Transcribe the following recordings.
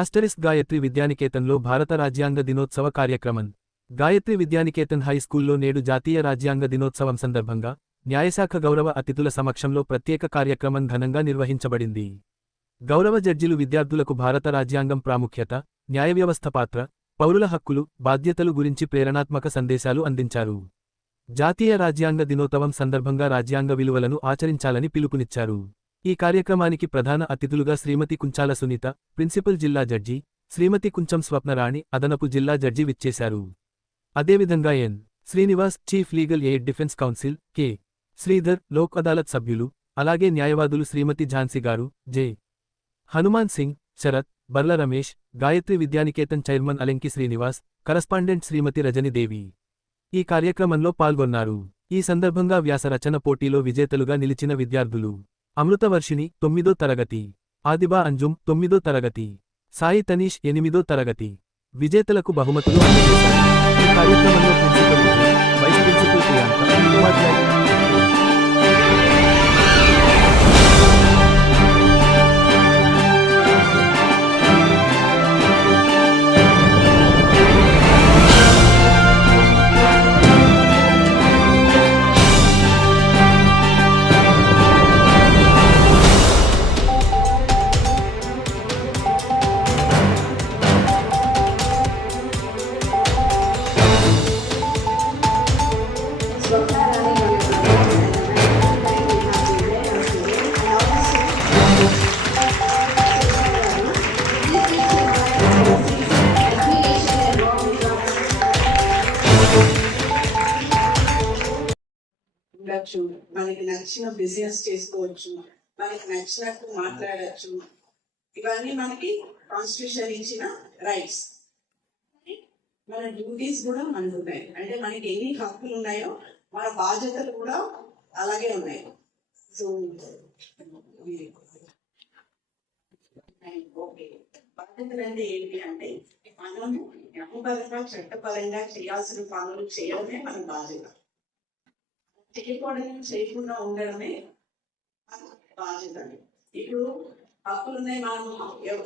యాస్టరిస్ గాయత్రి విద్యానికేతన్లో భారత రాజ్యాంగ దినోత్సవ కార్యక్రమం. గాయత్రి విద్యానికేతన్ హై స్కూల్లో నేడు జాతీయ రాజ్యాంగ దినోత్సవం సందర్భంగా న్యాయశాఖ గౌరవ అతిథుల సమక్షంలో ప్రత్యేక కార్యక్రమం ఘనంగా నిర్వహించబడింది. గౌరవ జడ్జిలు విద్యార్థులకు భారత రాజ్యాంగం ప్రాముఖ్యత న్యాయవ్యవస్థ పాత్ర పౌరుల హక్కులు బాధ్యతలు గురించి ప్రేరణాత్మక సందేశాలు అందించారు. జాతీయ రాజ్యాంగ దినోత్సవం సందర్భంగా రాజ్యాంగ విలువలను ఆచరించాలని పిలుపునిచ్చారు. ఈ కార్యక్రమానికి ప్రధాన అతిథులుగా శ్రీమతి కుంచాల సునీత ప్రిన్సిపల్ జిల్లా జడ్జి శ్రీమతి కుంచం స్వప్నరాణి అదనపు జిల్లా జడ్జి విచ్చేశారు. అదేవిధంగా N. Srinivas chief legal aid defence counsel K. Sridhar Lok Adalat సభ్యులు అలాగే న్యాయవాదులు Shrimati Jhansi garu J. Hanuman Singh Sharath Barla Ramesh Gayatri Vidyaniketan chairman Alenki Srinivas correspondent Shrimati Rajanidevi ఈ కార్యక్రమంలో పాల్గొన్నారు. ఈ సందర్భంగా వ్యాస రచన పోటీలో విజేతలుగా నిలిచిన విద్యార్థులు అమృతవర్షిణి తొమ్మిదో తరగతి. ఆదిబా అంజుమ్ తొమ్మిదో తరగతి. సాయి తనీష్ ఎనిమిదో తరగతి. విజేతలకు బహుమతులు అందజేశారు. ఈ కార్యక్రమంలో ప్రిన్సిపల్ వైస్ ప్రిన్సిపల్ ప్రియాంక ఉపాధ్యాయులు ఉండొచ్చు మనకి నచ్చిన బిజినెస్ చేసుకోవచ్చు. మనకి నచ్చినట్టు మాట్లాడచ్చు. ఇవన్నీ మనకి కాన్స్టిట్యూషన్ ఇచ్చిన రైట్స్ మన డ్యూటీస్ కూడా మనకు ఉన్నాయి అంటే మనకి ఎన్ని హక్కులు ఉన్నాయో మన బాధ్యతలు కూడా అలాగే ఉన్నాయి. సో ఓకే బాధ్యతలు అంటే ఏంటి అంటే మనము న్యాయపరంగా చట్టపరంగా చేయాల్సిన పనులు చేయడమే మన బాధ్యత. చేయకూడదు చేయకుండా ఉండడమే బాధ్యత ఇప్పుడు హక్కులు ఉన్నాయి మనం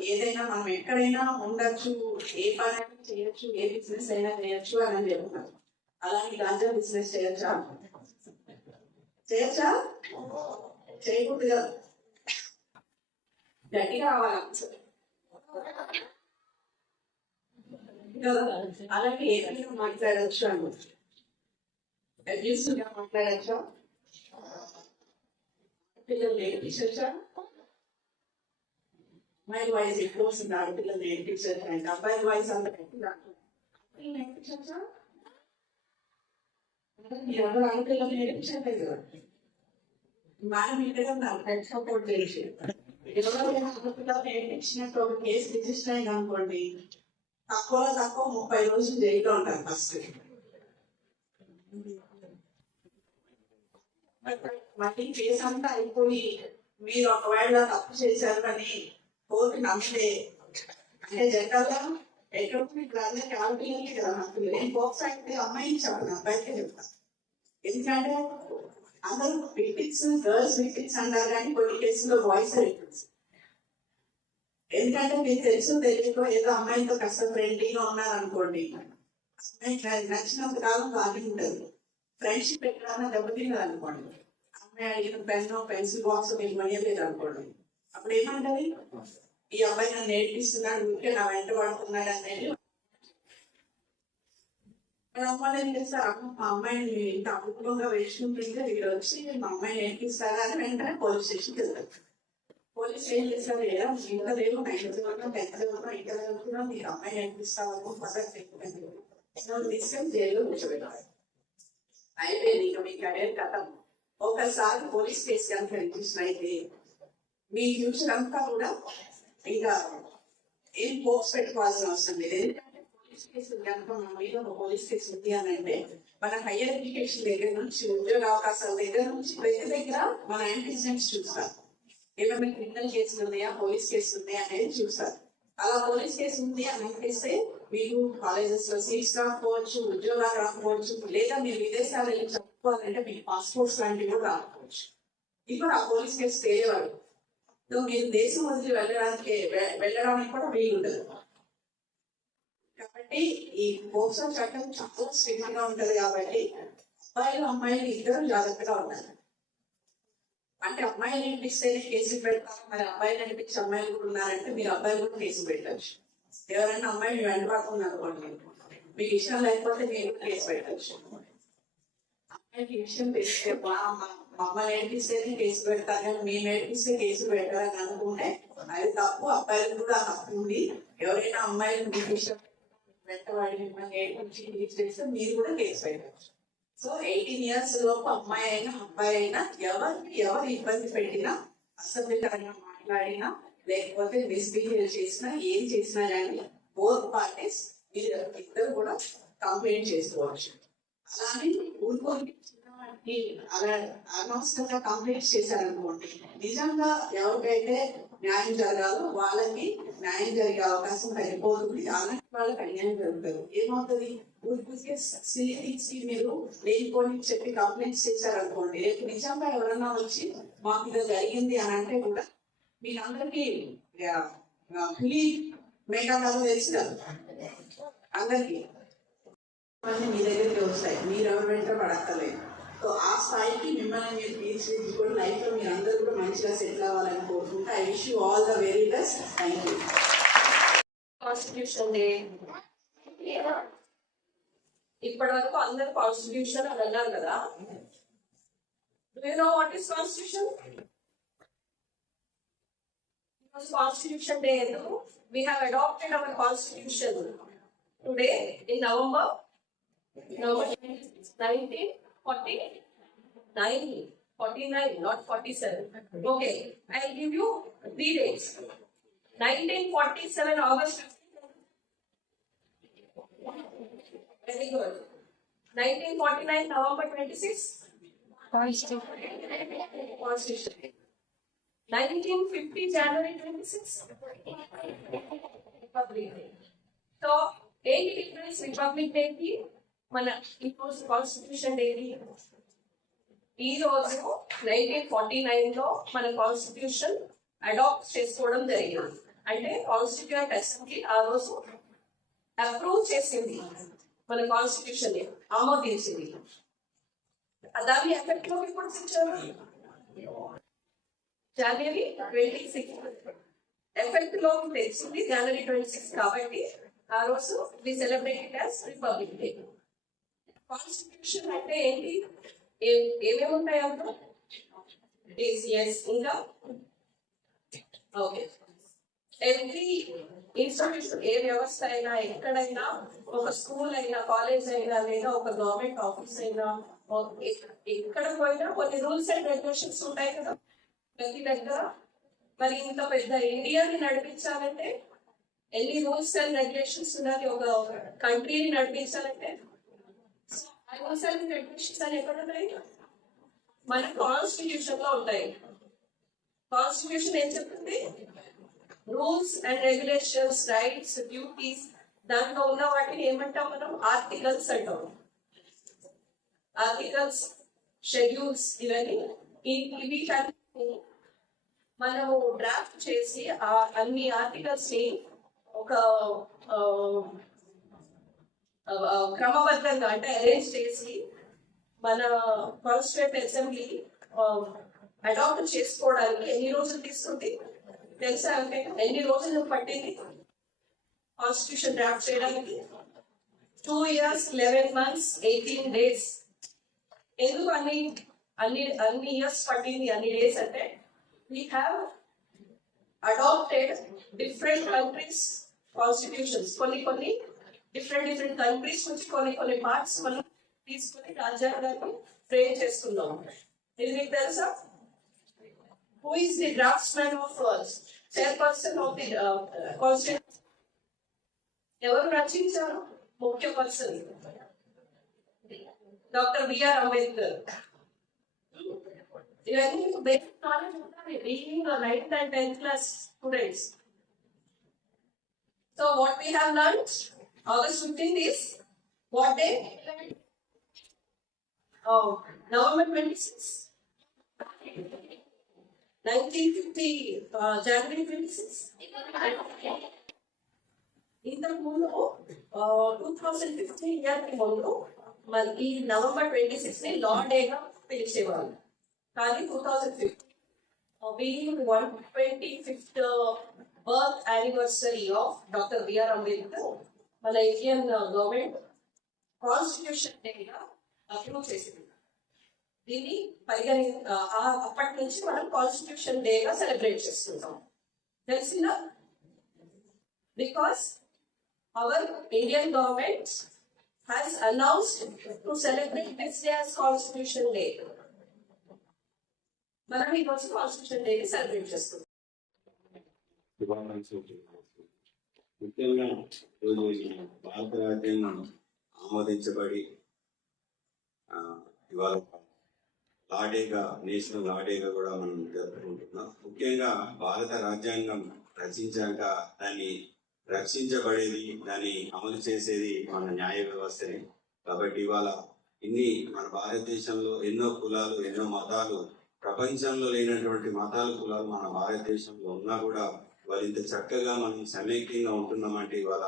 ఏదైనా మనం ఎక్కడైనా ఉండొచ్చు ఏ పని చేయొచ్చు ఏ బిజినెస్ అయినా చేయొచ్చు అని అని చెప్తున్నారు అలాగే గాంజా బిజినెస్ చేయొచ్చా? చేయొచ్చా? చేయకూడదు కదా గట్టిగా రావాలి అలాగే ఏదైనా మాట్లాడచ్చు అనుకుంటున్నాను. అబ్యూసివ్ మాట్లాడచ్చా. పిల్లలు నేర్పించచ్చా అమ్మాయిల వయసు ఎక్కువ వస్తుంది ఆడపిల్లలు నేర్పించచ్చు అండి అబ్బాయిల వయసు అంత ఎక్కువ అబ్బాయిలు నేర్పించచ్చా ఎవరు ఆడపిల్లలు నేర్పించలేదు కదా. మనం ఇక్కడ సపోర్ట్ ఎవరైనా ఆడపిల్లలు నేర్పించినట్టు ఒక కేసు రిజిస్టర్ అయింది అనుకోండి తక్కువ తక్కువ ముప్పై రోజులు జైల్లో ఉంటారు ఫస్ట్. మళ్ళీ కేసు అంతా అయిపోయి మీరు ఒకవేళ తప్పు చేశారు అని కోర్టు నమ్మలే అంటే జనరల్గా ఎక్కడ మీకు అందరికి కదా నేను బాక్స్ అయితే అమ్మాయిని చెప్పను అబ్బాయికి చెప్తాను ఎందుకంటే అందరూ విక్టిమ్స్ గర్ల్స్ విక్టిక్స్ అన్నారు కానీ కొన్ని కేసులో బాయ్స్ విక్టిక్స్ ఎందుకంటే మీకు తెలుసు తెలియకో ఏదో అమ్మాయితో కష్టం ఫ్రెండ్లీగా ఉన్నారనుకోండి అమ్మాయి నచ్చినంత కాలం బాగానే ఉంటుంది. ఫ్రెండ్షిప్ ఎక్కడైనా దెబ్బతిన్నది అనుకోండి. అమ్మాయి అడిగిన పెన్ పెన్సిల్ బాక్స్ మీకు మనీ లేదు అనుకోండి. అప్పుడు ఏమంటది? ఈ అబ్బాయి నన్ను నేర్పిస్తున్నాడు ఊరికే నా వెంట పడుతున్నాడు అనేది. మన అమ్మాయి ఏం చేస్తారు? మా అమ్మాయిని ఇంత అపురూపంగా వేసుకుంటుంటే వీడు వచ్చి మా అమ్మాయి నేర్పిస్తారా అని వెంటనే పోలీస్ స్టేషన్కి వెళ్తారు. పోలీస్ ఏం చేస్తారు? ఏదో ఇంకా లేదు నైన్త్ వరకు పెద్ద వరకు ఇంత వరకు మీరు అమ్మాయి నేర్పిస్తామని పదవి తీసుకొని జైల్లో కూర్చోబెట్టాలి. అయిపోయింది ఇక మీ కెరీర్ కథం ఒకసారి పోలీస్ కేసు కనుక రిజిస్టర్ అయితే మీ ఫ్యూచర్ అంతా కూడా ఇంకా ఏం పోక్స్ పెట్టుకోవాల్సిన అవసరం లేదు. ఎందుకంటే పోలీస్ కేసు కనుక మన మీద ఒక పోలీస్ కేసు ఉంది అని అంటే మన హైయర్ ఎడ్యుకేషన్ దగ్గర నుంచి ఉద్యోగ అవకాశాల దగ్గర నుంచి ప్రతి దగ్గర మన యాంటిసిడెంట్స్ చూస్తారు. ఏమైనా క్రిమినల్ కేసులు ఉన్నాయా? పోలీస్ కేసు ఉన్నాయా? అనేది చూస్తారు. అలా పోలీస్ కేసు ఉంది అని అనిపిస్తే మీకు కాలేజెస్లో సీట్స్ రాకపోవచ్చు ఉద్యోగాలు రాకపోవచ్చు లేదా మీరు విదేశాలు వెళ్ళి చదువుకోవాలంటే మీకు పాస్పోర్ట్స్ లాంటివి కూడా రాకపోవచ్చు. ఇప్పుడు ఆ పోలీస్ కేసు తెలియవాడు సో మీరు దేశం వదిలి వెళ్ళడానికి వెళ్ళడానికి కూడా వీలు ఉండదు. కాబట్టి ఈ పోక్సో చట్టం చాలా స్ట్రిక్ట్గా ఉంటది కాబట్టి అబ్బాయిలు అమ్మాయిలు ఇద్దరు జాగ్రత్తగా ఉండాలి. అంటే అమ్మాయిలు నడిపిస్తేనే కేసులు పెడతారు మరి అబ్బాయిలు అనిపించి అమ్మాయిలు కూడా ఉన్నారంటే మీరు అబ్బాయిలు కూడా కేసు పెట్టచ్చు ఎవరైనా అమ్మాయిని వెంటబడుతున్నారు అనుకోండి మీకు ఇష్టం లేకపోతే మీరు కేసు పెట్టచ్చు. అమ్మాయికి విషయం తెలిస్తే అమ్మ నేర్పిస్తేనే కేసు పెడతారు కానీ మేము నేర్పిస్తే కేసు పెట్టాలని అనుకుంటే అది తప్పు. అబ్బాయిలు కూడా ఆ హక్కు ఉంది. ఎవరైనా అమ్మాయిలు మీకు ఇష్టం వెంటబడి మిమ్మల్ని నేర్పించి చేస్తే మీరు కూడా కేసు పెట్టచ్చు. సో ఎయిటీన్ ఇయర్స్ లోపు అమ్మాయి అయినా అబ్బాయి అయినా ఎవరికి ఎవరు ఇబ్బంది పెట్టినా అసభ్యకరంగా మాట్లాడినా లేకపోతే మిస్బిహేవ్ చేసినా ఏం చేసినా కానీ బోత్ పార్టీస్ మీరు ఇద్దరు కూడా కంప్లైంట్ చేసుకోవచ్చు. అలానే ఊరుకోని అలా అనవసరంగా కంప్లైంట్ చేశారనుకోండి నిజంగా ఎవరికైతే న్యాయం జరగాలో వాళ్ళకి న్యాయం జరిగే అవకాశం తగ్గిపోతుంది అలాంటి వాళ్ళకి అన్యాయం జరుగుతుంది. ఏమవుతుంది? ఊరికే సిలింగ్స్ మీరు లేనిపోని చెప్పి కంప్లైంట్స్ చేశారనుకోండి రేపు నిజంగా ఎవరన్నా వచ్చి మాకు ఇది జరిగింది అని అంటే కూడా మీరందరికీ పులి మేఘాలు తెలుసు కదా అందరికీ? మీ దగ్గరికి వస్తాయి. మీరు ఎవరు వెంట పడక్కర్లేదు. సో ఆ స్థాయికి మిమ్మల్ని మీరు తీర్చిదిద్దుకొని లైఫ్లో మీరు అందరూ కూడా మంచిగా సెటిల్ అవ్వాలని కోరుకుంటే I wish you all the very best. Thank you constitution day ఇప్పటి వరకు అందరు కాన్స్టిట్యూషన్ అని అన్నారు కదా. Do you know what is constitution Constitution Day we have adopted our constitution today in November, November 1949. 49, not 47. Okay, I'll give you three dates. 1947 August. Very good. 1949 November 26. Constitution. Constitution. 1950 January 26. Republic Day. So, ఏంటి difference republic డేకి మన ఈరోజు constitution డేకి ఈ రోజు nineteen forty నైన్లో మన constitution adapt చేసుకోవడం జరిగింది అంటే కాన్స్టిట్యూట్ అసెంబ్లీ ఆ రోజు అప్రూవ్ చేసింది మన కాన్స్టిట్యూషన్ ఆమోదించింది దాన్ని ఎఫెక్ట్లోకి తెచ్చారు జనవరి ట్వంటీ సిక్స్ ఎఫెక్ట్లోకి తెచ్చింది జనవరి ట్వంటీ సిక్స్ కాబట్టి ఆ రోజు we celebrate as republic day constitution అంటే ఏంటి? ఏమేమి ఉంటాయి అందులో? డిసిఎస్ ఇంకా? ఓకే ఎవ్రీ ఇన్స్టిట్యూషన్ ఏ వ్యవస్థ అయినా ఎక్కడైనా ఒక స్కూల్ అయినా కాలేజ్ అయినా లేదా ఒక గవర్నమెంట్ ఆఫీస్ అయినా ఎక్కడ పోయినా కొన్ని రూల్స్ అండ్ రెగ్యులేషన్స్ ఉంటాయి కదా. ప్రతి మరి ఇంత పెద్ద ఇండియాని నడిపించాలంటే ఎన్ని రూల్స్ అండ్ రెగ్యులేషన్స్ ఉండాలి ఒక కంట్రీని నడిపించాలంటే? రూల్స్ అండ్ రెగ్యులేషన్స్ అని ఎక్కడ ఉంటాయి మన కాన్స్టిట్యూషన్లో ఉంటాయి. కాన్స్టిట్యూషన్ ఏం చెప్తుంది? Rules and regulations rights duties దాంట్లో ఉన్న వాటిని ఏమంటాం మనం? ఆర్టికల్స్ అంటాం. ఆర్టికల్స్ షెడ్యూల్స్ ఇవన్నీ ఈ- ఇవి మనం మనము డ్రాఫ్ట్ చేసి ఆ అన్ని ఆర్టికల్స్ని ఒక క్రమబద్ధంగా అంటే అరేంజ్ చేసి మన కాన్స్టిట్యూట్ అసెంబ్లీ అడాప్ట్ చేసుకోవడానికి ఎన్ని రోజులు తీసుకుంది తెలుసా అంటే ఎన్ని రోజులు పట్టింది కాన్స్టిట్యూషన్ డ్రాఫ్ట్ చేయడానికి? Two years eleven months eighteen days ఎందుకు అన్ని అన్ని అన్ని ఇయర్స్ పట్టింది అన్ని డేస్ అంటే we have adopted different countries constitutions కొన్ని కొన్ని డిఫరెంట్ డిఫరెంట్ కంట్రీస్ నుంచి కొన్ని కొన్ని పార్ట్స్ మనం తీసుకుని రాజ్యాంగాన్ని ఫ్రేమ్ చేసుకున్నాం ఇది మీకు తెలుసా? Who is the draftsmen of chairperson of the constitution ఎవరు రచించారు? ముఖ్య person doctor B R Ambedkar. ఇవన్నీ మీకు బేసిక్ నాలెడ్జ్ ఉండాలి being ninth and tenth class students so what we have learn August fifteenth is what day November twenty six nineteen fifty January twenty six ఇంతకు ముందు two thousand fifteen year ముందు మరి ఈ November twenty six ని లా డేగా పిలిచేవాళ్ళు కానీ two thousand fifth being one twenty fifth uh, birth anniversary of Dr. B.R. Ambedkar మన ఇండియన్ గవర్నమెంట్ కాన్స్టిట్యూషన్ డేగా అప్రూవ్ చేసింది దీన్ని పరిగణి అప్పటి నుంచి మనం కాన్స్టిట్యూషన్ డేగా సెలబ్రేట్ చేసుకుంటాం తెలిసిందా because our Indian government has announced to celebrate this day as constitution day మనం ఈ రోజు కాన్స్టిట్యూషన్ డే సెలబ్రేట్ చేస్తున్నాం ముఖ్యంగా ఈరోజు భారత రాజ్యాంగం ఆమోదించబడి ఇవాళ లాడేగా నేషనల్ లాడేగా కూడా మనం జరుపుకుంటున్నాం. ముఖ్యంగా భారత రాజ్యాంగం రచించాక దాన్ని రక్షించబడేది దాన్ని అమలు చేసేది మన న్యాయ వ్యవస్థనే. కాబట్టి ఇవాళ ఇన్ని మన భారతదేశంలో ఎన్నో కులాలు ఎన్నో మతాలు ప్రపంచంలో లేనటువంటి మతాల కులాలు మన భారతదేశంలో ఉన్నా కూడా వాళ్ళు ఇంత చక్కగా మనం సమైక్యంగా ఉంటున్నామంటే ఇవాళ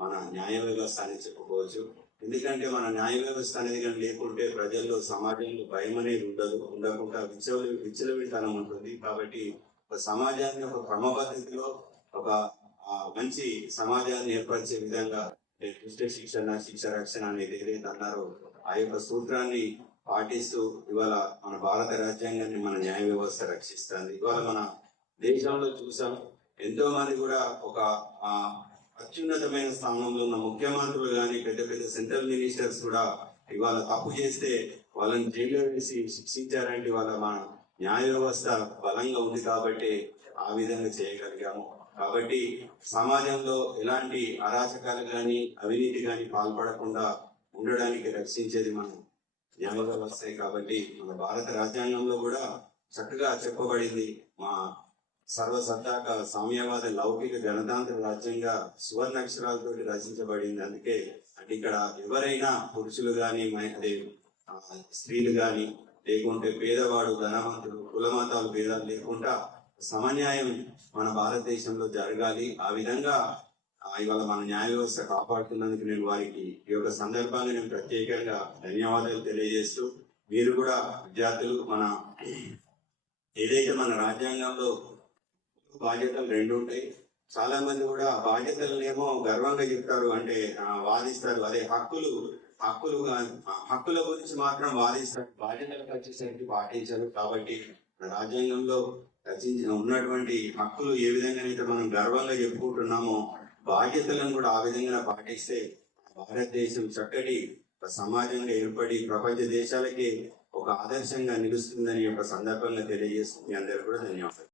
మన న్యాయ వ్యవస్థ అని చెప్పుకోవచ్చు. ఎందుకంటే మన న్యాయ వ్యవస్థ అనేది కానీ లేకుంటే ప్రజల్లో సమాజంలో భయం అనేది ఉండదు ఉండకుండా విచ్చల విచ్చలవిడితనం ఉంటుంది. కాబట్టి ఒక సమాజాన్ని ఒక క్రమపద్ధతిలో ఒక మంచి సమాజాన్ని ఏర్పరిచే విధంగా దుష్ట శిక్షణ శిక్ష రక్షణ అనేది ఏదైతే అన్నారో ఆ యొక్క సూత్రాన్ని పాటిస్తూ ఇవాళ మన భారత రాజ్యాంగాన్ని మన న్యాయ వ్యవస్థ రక్షిస్తుంది. ఇవాళ మన దేశంలో చూసాం ఎంతో మంది కూడా ఒక అత్యున్నతమైన స్థానంలో ఉన్న ముఖ్యమంత్రులు కానీ పెద్ద పెద్ద సెంట్రల్ మినిస్టర్స్ కూడా ఇవాళ తప్పు చేస్తే వాళ్ళని జైల్లో వేసి శిక్షించారంటే వాళ్ళ మన న్యాయ వ్యవస్థ బలంగా ఉంది కాబట్టి ఆ విధంగా చేయగలిగాము. కాబట్టి సమాజంలో ఎలాంటి అరాచకాలు కానీ అవినీతి కానీ పాల్పడకుండా ఉండడానికి రక్షించేది మనం న్యాయ వస్తాయి కాబట్టి మన భారత రాజ్యాంగంలో కూడా చక్కగా చెప్పబడింది మా సర్వసత్తాక సామ్యవాద లౌకిక గణతంత్ర రాజ్యంగా సువర్ణ అక్షరాలతో రచించబడింది. అందుకే అంటే ఇక్కడ ఎవరైనా పురుషులు గాని అదే స్త్రీలు గాని లేకుంటే పేదవాడు ధనవంతుడు కుల మతాలు భేదాలు లేకుండా సమన్యాయం మన భారతదేశంలో జరగాలి. ఆ విధంగా ఇవాళ మన న్యాయ వ్యవస్థ కాపాడుతున్నందుకు నేను వారికి ఈ యొక్క సందర్భంగా నేను ప్రత్యేకంగా ధన్యవాదాలు తెలియజేస్తూ మీరు కూడా విద్యార్థులు మన ఏదైతే మన రాజ్యాంగంలో బాధ్యతలు రెండు ఉంటాయి చాలా మంది కూడా బాధ్యతలనేమో గర్వంగా చెప్తారు అంటే వాదిస్తారు. అదే హక్కులు హక్కులు హక్కుల గురించి మాత్రం వాదిస్తారు. బాధ్యతలకు వచ్చేసరికి పాటించరు. కాబట్టి మన రాజ్యాంగంలో రచించిన ఉన్నటువంటి హక్కులు ఏ విధంగా అయితే మనం గర్వంగా చెప్పుకుంటున్నామో బాధ్యతలను కూడా ఆ విధంగా పాటిస్తే భారతదేశం చక్కటి సమాజంగా ఏర్పడి ప్రపంచ దేశాలకి ఒక ఆదర్శంగా నిలుస్తుందని యొక్క సందర్భంగా తెలియజేస్తుంది అందరూ కూడా ధన్యవాదాలు.